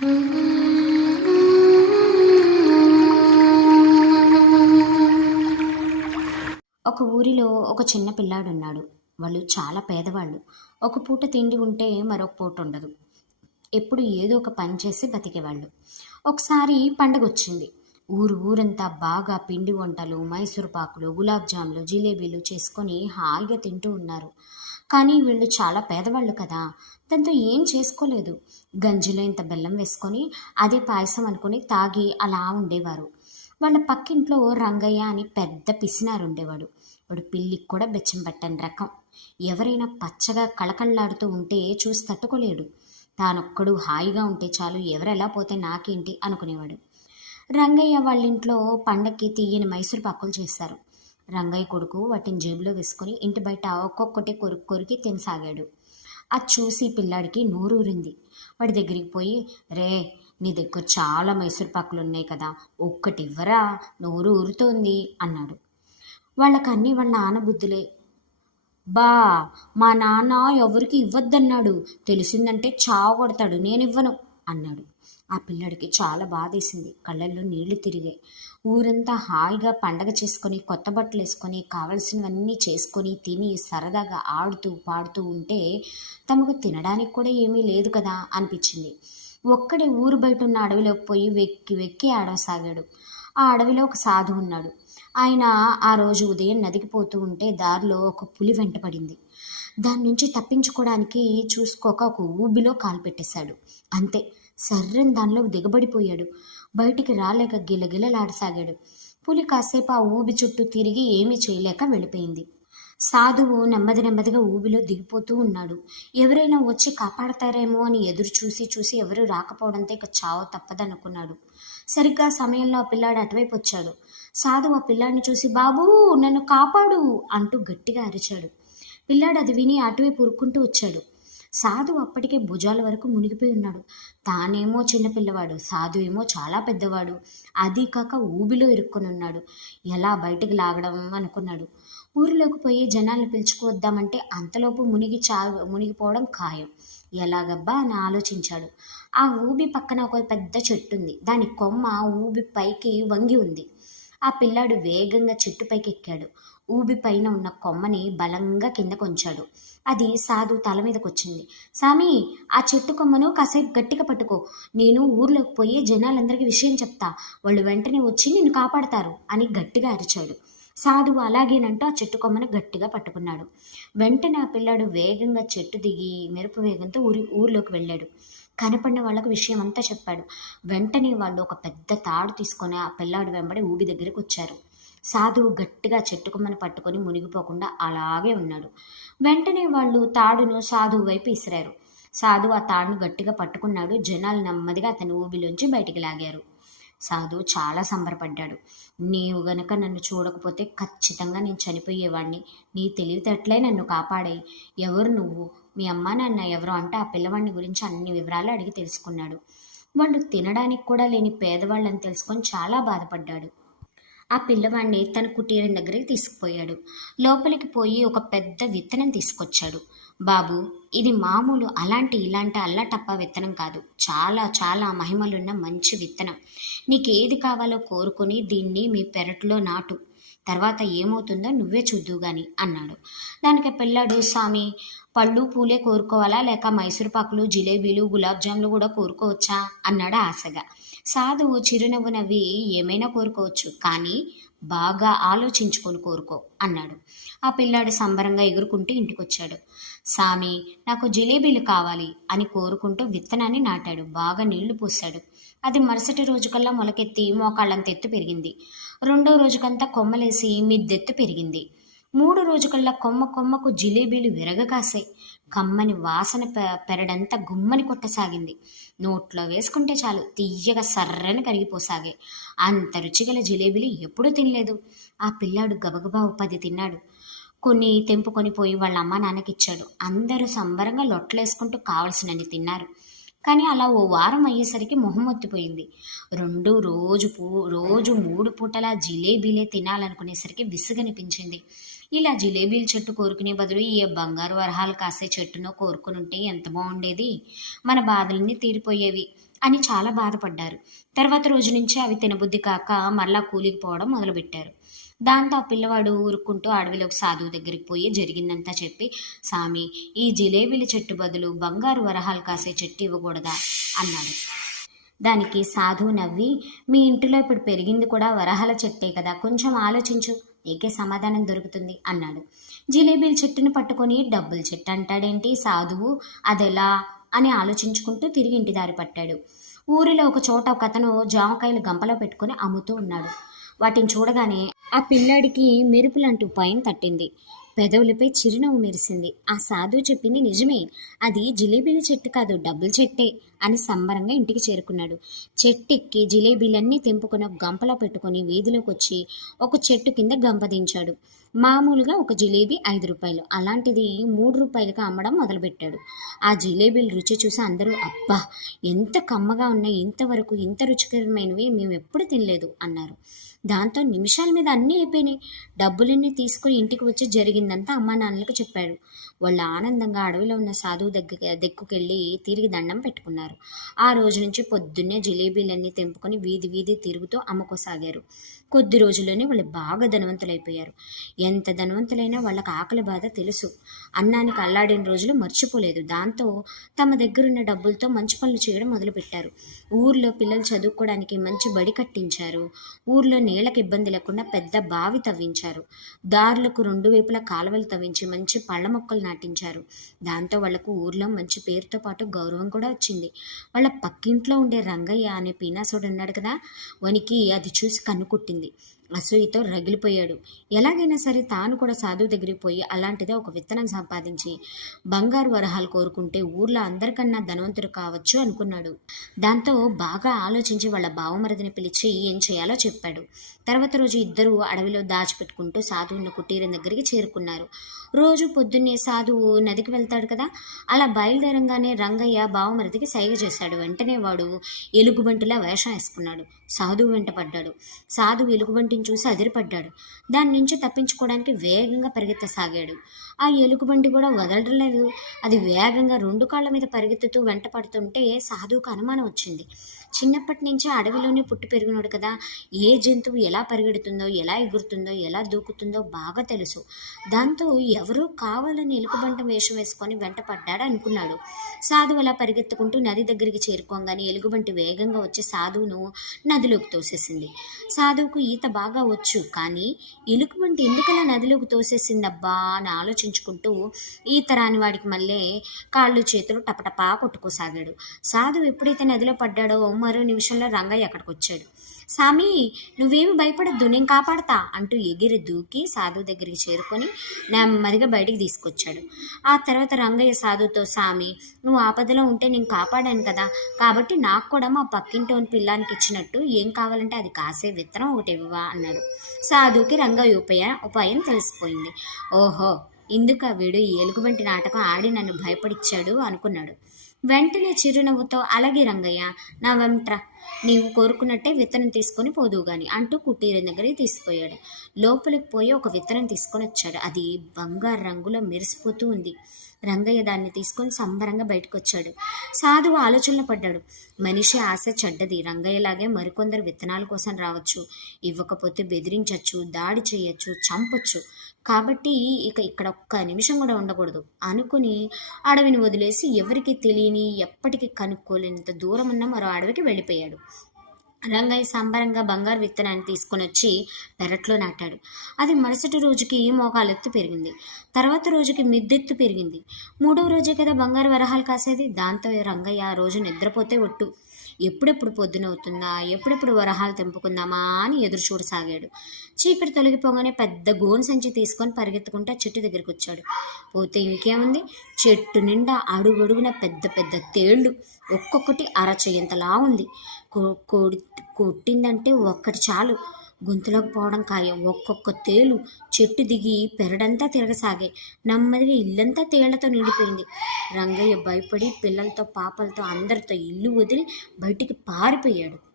ఒక ఊరిలో ఒక చిన్న పిల్లాడున్నాడు. వాళ్ళు చాలా పేదవాళ్ళు. ఒక పూట తిండి ఉంటే మరొక పూట ఉండదు. ఎప్పుడు ఏదో ఒక పని చేసి బతికేవాళ్ళు. ఒకసారి పండగ వచ్చింది ఊరు ఊరంతా బాగా పిండి వంటలు మైసూరుపాకులు గులాబ్ జాములు జిలేబీలు చేసుకొని హాయిగా తింటూ ఉన్నారు. కానీ వీళ్ళు చాలా పేదవాళ్ళు కదా. దాంతో ఏం చేసుకోలేదు. గంజిలో ఇంత బెల్లం వేసుకొని అదే పాయసం అనుకొని తాగి అలా ఉండేవారు. వాళ్ళ పక్కింట్లో రంగయ్య అని పెద్ద పిసినారు ఉండేవాడు. వాడు పిల్లికి కూడా బెచ్చం పట్టని రకం. ఎవరైనా పచ్చగా కళకళలాడుతూ ఉంటే చూసి తట్టుకోలేడు. తానొక్కడు హాయిగా ఉంటే చాలు ఎవరెలా పోతే నాకేంటి అనుకునేవాడు. రంగయ్య వాళ్ళ ఇంట్లో పండక్కి తీయని మైసూరు పాకులు చేశారు రంగయ్య కొడుకు వాటిని జేబులో వేసుకొని ఇంటి బయట ఒక్కొక్కటి కొరికి కొరికి తినసాగాడు. అది చూసి పిల్లాడికి నోరూరింది. వాడి దగ్గరికి పోయి రే నీ దగ్గర చాలా మైసూర్పాకులు ఉన్నాయి కదా ఒక్కటి ఇవ్వరా? నోరు ఊరుతోంది అన్నాడు. వాళ్ళకన్నీ వాళ్ళ నాన్న బుద్ధులే. బా మా నాన్న ఎవరికి ఇవ్వద్దన్నాడు. తెలిసిందంటే చావు కొడతాడు. నేను ఇవ్వను అన్నాడు. ఆ పిల్లడికి చాలా బాధేసింది. కళ్ళల్లో నీళ్ళు తిరిగాయి. ఊరంతా హాయిగా పండగ చేసుకొని కొత్త బట్టలు వేసుకొని కావలసినవన్నీ చేసుకొని తిని సరదాగా ఆడుతూ పాడుతూ ఉంటే తమకు తినడానికి కూడా ఏమీ లేదు కదా అనిపించింది. ఒక్కడే ఊరు బయట ఉన్న అడవిలోకి పోయి వెక్కి వెక్కి ఆడసాగాడు. ఆ అడవిలో ఒక సాధు ఉన్నాడు. ఆయన ఆ రోజు ఉదయం నదికి పోతూ ఉంటే దారిలో ఒక పులి వెంటపడింది దాని నుంచి తప్పించుకోవడానికి చూసుకోక ఒక ఊబిలో కాలు పెట్టేశాడు. అంతే. సర్రని దానిలో దిగబడిపోయాడు. బయటికి రాలేక గిలగిలలాడసాగాడు. పులి కాసేపు ఆ ఊబి చుట్టూ తిరిగి ఏమీ చేయలేక వెళ్ళిపోయింది. సాధువు నెమ్మది నెమ్మదిగా ఊబిలో దిగిపోతూ ఉన్నాడు. ఎవరైనా వచ్చి కాపాడతారేమో అని ఎదురు చూసి చూసి ఎవరు రాకపోవడంతో ఇక చావు తప్పదనుకున్నాడు. సరిగ్గా సమయంలో ఆ పిల్లాడు అటువైపు వచ్చాడు. సాధువు ఆ పిల్లాడిని చూసి బాబూ నన్ను కాపాడు అంటూ గట్టిగా అరిచాడు. పిల్లాడు అది విని అటువైపు ఉరుక్కుంటూ వచ్చాడు. సాధు అప్పటికే భుజాల వరకు మునిగిపోయి ఉన్నాడు. తానేమో చిన్నపిల్లవాడు సాధు ఏమో చాలా పెద్దవాడు అది కాక ఊబిలో ఇరుక్కొని ఉన్నాడు. ఎలా బయటికి లాగడం అనుకున్నాడు. ఊరిలోకి పోయి జనాలను పిలుచుకువద్దామంటే అంతలోపు మునిగి చా మునిగిపోవడం ఖాయం. ఎలాగబ్బా అని ఆలోచించాడు. ఆ ఊబి పక్కన ఒక పెద్ద చెట్టు ఉంది దాని కొమ్మ ఊబి పైకి వంగి ఉంది. ఆ పిల్లాడు వేగంగా చెట్టు పైకి ఎక్కాడు ఊబి పైన ఉన్న కొమ్మని బలంగా కింద కొంచాడు. అది సాధు తల మీదకి వచ్చింది సామి ఆ చెట్టు కొమ్మను కాసేపు గట్టిగా పట్టుకో. నేను ఊర్లోకి పోయి జనాలందరికీ విషయం చెప్తా. వాళ్ళు వెంటనే వచ్చి నిన్ను కాపాడతారు అని గట్టిగా అరిచాడు. సాధువు అలాగేనంటూ ఆ చెట్టు కొమ్మను గట్టిగా పట్టుకున్నాడు. వెంటనే ఆ పిల్లాడు వేగంగా చెట్టు దిగి మెరుపు వేగంతో ఊరి ఊర్లోకి వెళ్ళాడు. కనపడిన వాళ్ళకు విషయం అంతా చెప్పాడు. వెంటనే వాళ్ళు ఒక పెద్ద తాడు తీసుకొని ఆ పిల్లాడు వెంబడి ఊబి దగ్గరికి వచ్చారు. సాధువు గట్టిగా చెట్టు కొమ్మను పట్టుకొని మునిగిపోకుండా అలాగే ఉన్నాడు. వెంటనే వాళ్ళు తాడును సాధువు వైపు ఇసిరారు సాధువు ఆ తాడును గట్టిగా పట్టుకున్నాడు. జనాలు నెమ్మదిగా అతని ఊబిలోంచి బయటికి లాగారు. సాధు చాలా సంబరపడ్డాడు. నీవు గనక నన్ను చూడకపోతే ఖచ్చితంగా నేను చనిపోయేవాడిని నీ తెలివితేటలే నన్ను కాపాడాయి. ఎవరు నువ్వు? మీ అమ్మ నాన్న ఎవరు అంటే ఆ పిల్లవాడిని గురించి అన్ని వివరాలు అడిగి తెలుసుకున్నాడు. వాళ్ళు తినడానికి కూడా లేని పేదవాళ్ళని తెలుసుకొని చాలా బాధపడ్డాడు. ఆ పిల్లవాడిని తన కుటీరం దగ్గరికి తీసుకుపోయాడు. లోపలికి పోయి ఒక పెద్ద విత్తనం తీసుకొచ్చాడు. బాబు ఇది మామూలు అలాంటి ఇలాంటి అల్లటప్ప విత్తనం కాదు. చాలా చాలా మహిమలున్న మంచి విత్తనం. నీకు ఏది కావాలో కోరుకొని దీన్ని మీ పెరట్లో నాటు. తర్వాత ఏమవుతుందో నువ్వే చూద్దు గాని అన్నాడు. దానికి పిల్లాడు స్వామి పళ్ళు పూలే కోరుకోవాలా? లేక మైసూరు పాకులు జిలేబీలు గులాబ్ జాములు కూడా కోరుకోవచ్చా? అన్నాడు ఆశగా. సాధువు చిరునవ్వు నవ్వి ఏమైనా కోరుకోవచ్చు కానీ బాగా ఆలోచించుకొని కోరుకో అన్నాడు. ఆ పిల్లాడు సంబరంగా ఎగురుకుంటూ ఇంటికొచ్చాడు. సామి నాకు జిలేబీలు కావాలి అని కోరుకుంటూ విత్తనాన్ని నాటాడు. బాగా నీళ్ళు పోసాడు అది మరుసటి రోజుకల్లా మొలకెత్తి మోకాళ్ళంత ఎత్తు పెరిగింది. రెండో రోజుకంతా కొమ్మలేసి మిద్దెత్తు పెరిగింది. మూడు రోజుకల్లా కొమ్మ కొమ్మకు జిలేబీలు విరగకాసాయి కమ్మని వాసన పె- పెరడంతా గుమ్మని కొట్టసాగింది. నోట్లో వేసుకుంటే చాలు తీయగా సర్రని కరిగిపోసాగాయి. అంత రుచిగల జిలేబీలు ఎప్పుడూ తినలేదు. ఆ పిల్లాడు గబగబా ఉపాధి పది తిన్నాడు. కొన్ని తెంపుకొని పోయి వాళ్ళ అమ్మ నాన్నకిచ్చాడు. అందరూ సంబరంగా లొట్టలేసుకుంటూ కావలసినన్ని తిన్నారు. కానీ అలా ఓ వారం అయ్యేసరికి మొహం ఒత్తిపోయింది. రెండు రోజు పూ రోజు మూడు పూటలా జిలేబీలే తినాలనుకునేసరికి విసుగనిపించింది. ఇలా జిలేబీల చెట్టు కోరుకునే బదులు ఈ బంగారు వరహాలు కాసే చెట్టునో కోరుకుని ఉంటే ఎంత బాగుండేది? మన బాధలన్నీ తీరిపోయేవి అని చాలా బాధపడ్డారు. తర్వాత రోజు నుంచి అవి తినబుద్ధి కాక మరలా కూలికి పోవడం మొదలుపెట్టారు. దాంతో ఆ పిల్లవాడు ఊరుకుంటూ అడవిలోకి సాధువు దగ్గరికి పోయి జరిగిందంతా చెప్పి సామి ఈ జిలేబీల చెట్టు బదులు బంగారు వరహాలు కాసే చెట్టు ఇవ్వకూడదా? అన్నాడు. దానికి సాధువు నవ్వి మీ ఇంటిలో ఇప్పుడు పెరిగింది కూడా వరహాల చెట్టే కదా కొంచెం ఆలోచించు. నీకే సమాధానం దొరుకుతుంది అన్నాడు. జిలేబీల చెట్టును పట్టుకొని డబ్బుల చెట్టు అంటాడేంటి సాధువు? అదెలా? అని ఆలోచించుకుంటూ తిరిగి ఇంటి దారి పట్టాడు. ఊరిలో ఒక చోట ఒక అతను జామకాయలు గంపలో పెట్టుకొని అమ్ముతూ ఉన్నాడు. వాటిని చూడగానే ఆ పిల్లాడికి మెరుపులంటూ పైన తట్టింది. పెదవులపై చిరునవ్వు మెరిసింది. ఆ సాధువు చెప్పింది నిజమే. అది జిలేబీల చెట్టు కాదు డబ్బుల చెట్టే అని సంబరంగా ఇంటికి చేరుకున్నాడు. చెట్టెక్కి జిలేబీలన్నీ తెంపుకొని ఒక గంపలో పెట్టుకొని వీధిలోకి వచ్చి ఒక చెట్టు కింద గంపదించాడు మామూలుగా ఒక జిలేబీ ఐదు రూపాయలు అలాంటిది మూడు రూపాయలుగా అమ్మడం మొదలుపెట్టాడు. ఆ జిలేబీలు రుచి చూసి అందరూ అబ్బా ఎంత కమ్మగా ఉన్నాయి ఇంతవరకు ఇంత రుచికరమైనవి మేము ఎప్పుడు తినలేదు అన్నారు. దాంతో నిమిషాల మీద అన్నీ అయిపోయినాయి. డబ్బులన్నీ తీసుకుని ఇంటికి వచ్చి జరిగిందంతా అమ్మా నాన్నలకు చెప్పాడు. వాళ్ళు ఆనందంగా అడవిలో ఉన్న సాధువు దగ్గర దగ్గుకెళ్ళి తిరిగి దండం పెట్టుకున్నారు. ఆ రోజు నుంచి పొద్దున్నే జిలేబీలన్నీ తెంపుకొని వీధి వీధి తిరుగుతూ అమ్ముకోసాగారు. కొద్ది రోజుల్లోనే వాళ్ళు బాగా ధనవంతులైపోయారు. ఎంత ధనవంతులైనా వాళ్ళకి ఆకలి బాధ తెలుసు. అన్నానికి అల్లాడిన రోజులు మర్చిపోలేదు. దాంతో తమ దగ్గరున్న డబ్బులతో మంచి పనులు చేయడం మొదలుపెట్టారు. ఊర్లో పిల్లలు చదువుకోవడానికి మంచి బడి కట్టించారు. ఊర్లో నీళ్ళకి ఇబ్బంది లేకుండా పెద్ద బావి తవ్వించారు. దారులకు రెండు వైపులా కాలువలు తవ్వించి మంచి పళ్ళ మొక్కలు నాటించారు. దాంతో వాళ్ళకు ఊర్లో మంచి పేరుతో పాటు గౌరవం కూడా వచ్చింది. వాళ్ళ పక్కింట్లో ఉండే రంగయ్య అనే పీనాసోడు ఉన్నాడు కదా? వనికి అది చూసి కన్నుకుట్టింది కుట్టింది అసూయతో రగిలిపోయాడు. ఎలాగైనా సరే తాను కూడా సాధువు దగ్గరికి పోయి అలాంటిదే ఒక విత్తనం సంపాదించి బంగారు వరహాలు కోరుకుంటే ఊర్లో అందరికన్నా ధనవంతుడు కావచ్చు అనుకున్నాడు. దాంతో బాగా ఆలోచించి వాళ్ళ బావమరిదిని పిలిచి ఏం చేయాలో చెప్పాడు. తర్వాత రోజు ఇద్దరు అడవిలో దాచిపెట్టుకుంటూ సాధువున్న కుటీరం దగ్గరికి చేరుకున్నారు. రోజు పొద్దున్నే సాధువు నదికి వెళ్తాడు కదా అలా బయలుదేరంగానే రంగయ్య బావమరిదికి సైగ చేశాడు. వెంటనే వాడు ఎలుగుబంటిలా వేషం వేసుకున్నాడు. సాధువు వెంట పడ్డాడు సాధువు ఎలుగుబంటిని చూసి అదిరిపడ్డాడు. దాని నుంచి తప్పించుకోవడానికి వేగంగా పరిగెత్తసాగాడు. ఆ ఎలుగుబంటి కూడా వదలడం లేదు అది వేగంగా రెండు కాళ్ళ మీద పరిగెత్తుతూ వెంట పడుతుంటే సాధువుకు అనుమానం వచ్చింది. చిన్నప్పటి నుంచే అడవిలోనే పుట్టి పెరిగినాడు కదా. ఏ జంతువు ఎలా పరిగెడుతుందో ఎలా ఎగురుతుందో ఎలా దూకుతుందో బాగా తెలుసు. దాంతో ఎవరో కావాలని ఎలుగుబంట వేషం వేసుకొని వెంట పడ్డాడు అనుకున్నాడు. సాధువు అలా పరిగెత్తుకుంటూ నది దగ్గరికి చేరుకోగానే ఎలుగుబంటి వేగంగా వచ్చి సాధువును నదిలోకి తోసేసింది. సాధువుకు ఈత బాగా వచ్చు కానీ ఎలుగుబంటి ఎందుకలా నదిలోకి తోసేసిందబ్బా అని ఆలోచించుకుంటూ ఈత రాని వాడికి మళ్ళీ కాళ్ళు చేతులు టపటపా కొట్టుకోసాగాడు. సాధువు ఎప్పుడైతే నదిలో పడ్డాడో మరో నిమిషంలో రంగయ్య అక్కడికి వచ్చాడు సామి నువ్వేమి భయపడద్దు నేను కాపాడతా అంటూ ఎగిరి దూకి సాధువు దగ్గరికి చేరుకొని నెమ్మదిగా బయటికి తీసుకొచ్చాడు. ఆ తర్వాత రంగయ్య సాధువుతో సామి నువ్వు ఆపదలో ఉంటే నేను కాపాడాను కదా కాబట్టి నాకు కూడా మా పక్కింటోని పిల్లానికి ఇచ్చినట్టు ఏం కావాలంటే అది కాసే విత్తనం ఒకటి ఇవ్వవా అన్నాడు. సాధుకి రంగయ్య ఉపాయ ఉపాయం తెలిసిపోయింది. ఓహో ఇందుక వీడు ఈ ఎలుగుబంటి నాటకం ఆడి నన్ను భయపడిచ్చాడు అనుకున్నాడు. వెంటనే చిరునవ్వుతో అలాగే రంగయ్య నా వెంట్రా నీవు కోరుకున్నట్టే విత్తనం తీసుకొని పోదువు గాని అంటూ కుటీరం దగ్గరికి తీసుకుపోయాడు. లోపలికి పోయి ఒక విత్తనం తీసుకొని వచ్చాడు. అది బంగారు రంగులో మెరిసిపోతూ ఉంది. రంగయ్య దాన్ని తీసుకొని సంబరంగా బయటకు వచ్చాడు సాధువు ఆలోచనలో పడ్డాడు. మనిషి ఆశ చెడ్డది. రంగయ్యలాగే మరికొందరు విత్తనాల కోసం రావచ్చు. ఇవ్వకపోతే బెదిరించవచ్చు దాడి చేయొచ్చు చంపొచ్చు. కాబట్టి ఇక ఇక్కడ ఒక్క నిమిషం కూడా ఉండకూడదు. అనుకుని అడవిని వదిలేసి ఎవరికి తెలియని ఎప్పటికీ కనుక్కోలేనంత దూరం ఉన్న మరో అడవికి వెళ్ళిపోయాడు. రంగయ్య సంబరంగా బంగారు విత్తనాన్ని తీసుకొని వచ్చి పెరట్లో నాటాడు. అది మరుసటి రోజుకి మోకాలెత్తు పెరిగింది. తర్వాత రోజుకి మిద్దెత్తు పెరిగింది. మూడవ రోజే కదా బంగారు వరహాలు కాసేది. దాంతో రంగయ్య ఆ రోజు నిద్రపోతే ఒట్టు. ఎప్పుడెప్పుడు పొద్దునవుతుందా ఎప్పుడెప్పుడు వరహాలు తెంపుకుందామా? అని ఎదురు చూడసాగాడు. చీకటి తొలగిపోగానే పెద్ద గోను సంచి తీసుకొని పరిగెత్తుకుంటే చెట్టు దగ్గరికి వచ్చాడు. పోతే ఇంకేముంది? చెట్టు నిండా అడుగడుగున పెద్ద పెద్ద తేళ్ళు ఒక్కొక్కటి అరచేయంతలా ఉంది. కొట్టిందంటే ఒక్కటి చాలు. గొంతులోకి పోవడం ఖాయం. ఒక్కొక్క తేలు చెట్టు దిగి పెరడంతా తిరగసాగాయి నెమ్మదిగా ఇల్లంతా తేళ్ళతో నిండిపోయింది. రంగయ్య భయపడి పిల్లలతో పాపలతో అందరితో ఇల్లు వదిలి బయటికి పారిపోయాడు.